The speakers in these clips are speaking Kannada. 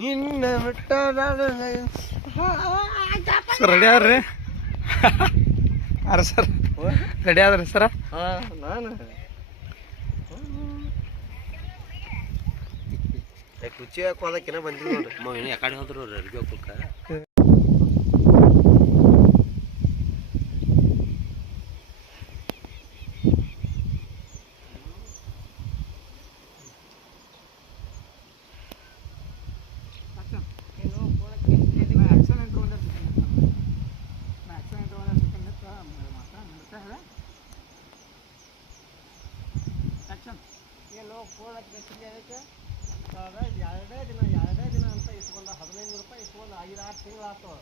ನಿನ್ನ ಬಿಟ್ಟ ಸರ್ ರೆಡಿ ಆದ್ರಿ ಸರ್ ರೆಡಿ ಆದ್ರಿ ಸರ ನಾನು ಕುಚ್ಚಿ ಹಾಕೋದಕ್ಕಿನ ಬಂದಿಲ್ಲ ನೋಡ್ರಿ ಯಾಕಡೆ ಹೋದ್ರು ಅರ್ಬಿ ಹಾಕೋಕ ಎರಡೇ ದಿನ ಅಂತ ಇಸ್ಕೊಂಡ 15 ರೂಪಾಯಿ ಇಸ್ಕೊಂಡ 5-6 ತಿಂಗಳಾಯ್ತು.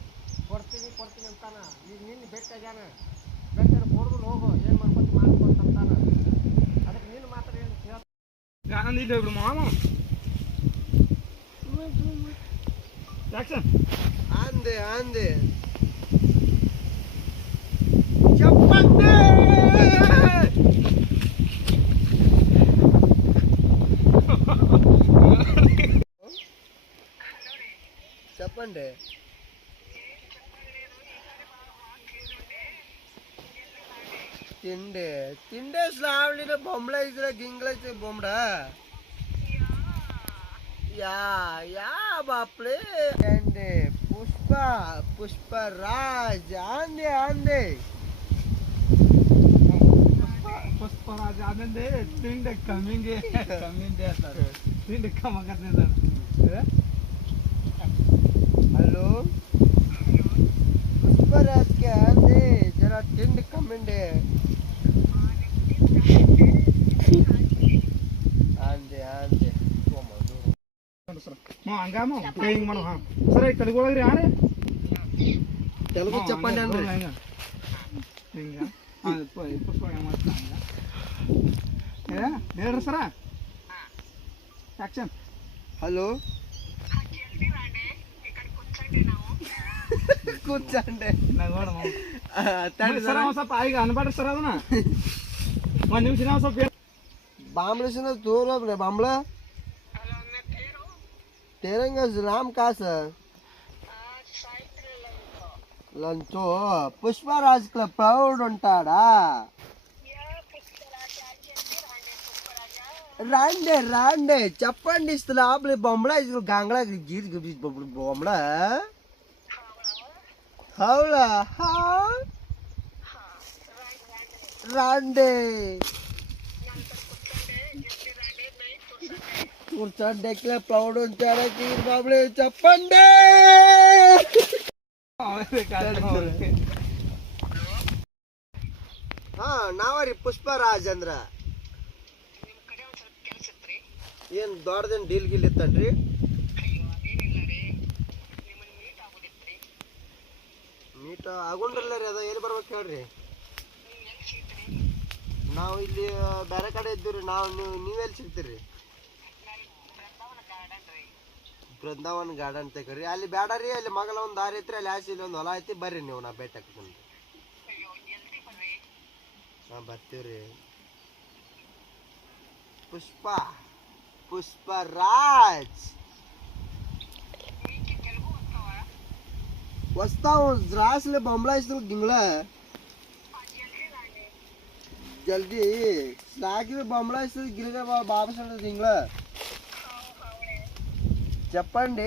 ಕೊಡ್ತೀನಿ ಅಂತಾನ. ಈಗ ನಿನ್ನ ಬೇಕಾಗ್ಯಾನ ಬೇಕಾದ್ರೆ ಕೊಡ್ದು ಹೋಗು ಏನು ಮಾಡ್ಕೊಂತ ಅದಕ್ಕೆ ನಿನ್ನ ಮಾತ್ರ ಏನು ಆನಂದಿಲ್ಲ ಬಿಡು ಮಾಮ ಅಂದೆ ಚಪ್ಪಂಡೆ చెప్పండి తిండే స్లావ్లిన బొమ్మలైతే గింగ్లైతే బొమ్మడ యా బాప్లే అండి పుష్పరాజ్ అందే పుష్పరాజ్ ఆనందే తిండి కమింగ్ చేస్తారు తిండి కమ్మకట్లేదు हेलो पुष्पराज के आंदे जरा टिंड कमेंडे आंदे మా అంగామో ట్రైనింగ్ మనం సరే తెలుగు వాళ్ళకి రానే తెలుగు చెప్పండి అండి ఇంకా పుష్ప ఏమంటున్నా ఏ లేరు సరా యాక్షన్ హలో కూర్చోండి అనబడతారు ಅದನ್ನ ಒಂದು ನಿಮಿಷ ನಾವು ಸ್ವಲ್ಪ बामले दूर बामला तेरंगा नाम का सर लंचो पुष्पराज क्लब प्रौड ఉంటాడా రాండే చెప్పండి ఇస్తలాబ్లే బొమ్మలా ఇది గాంగళ గీర్ బొమ్మలా హౌలా రాండే కూర్చోండి ఎట్లా ప్రౌడ్ ఉంటారా గీర్ బాబులే చెప్పండి ನಾವರಿ ಪುಷ್ಪರಾಜೇಂದ್ರ ಏನು ದೊಡ್ಡದೇನು ಡೀಲ್ ಗಿಲ್ ಇತ್ತನ್ರಿ ಮೀಟ್ ಆಗೊಂಡ್ರಲ್ಲ ರೀ ಅದ ಎಲ್ಲಿ ಬರ್ಬೇಕು ಹೇಳ್ರಿ ನಾವು ಇಲ್ಲಿ ಬೇರೆ ಕಡೆ ಇದ್ದೀವಿ ರೀ ನೀವೆಲ್ಲಿ ಸಿಗ್ತೀರಿ ಬೃಂದಾವನ್ ಗಾರ್ಡನ್ ತೆಗ್ರಿ ಅಲ್ಲಿ ಬೇಡ ರೀ ಅಲ್ಲಿ ಮಗಲ ಒಂದು ದಾರಿ ಐತ್ರಿ ಅಲ್ಲಿ ಆಸಿ ಇಲ್ಲಿ ಒಂದು ಹೊಲ ಐತಿ ಬರ್ರಿ ನೀವು ನಾ ಭೇಟಿ ಹಾಕ್ತೀನಿ ಹಾಂ ಬರ್ತೀವ್ರಿ पुष्पराज वस्ताव रासले बमला इस गिंगला जल्दी स्नाकी बमला इस गिंगला बाबा सर गिंगला చెప్పండి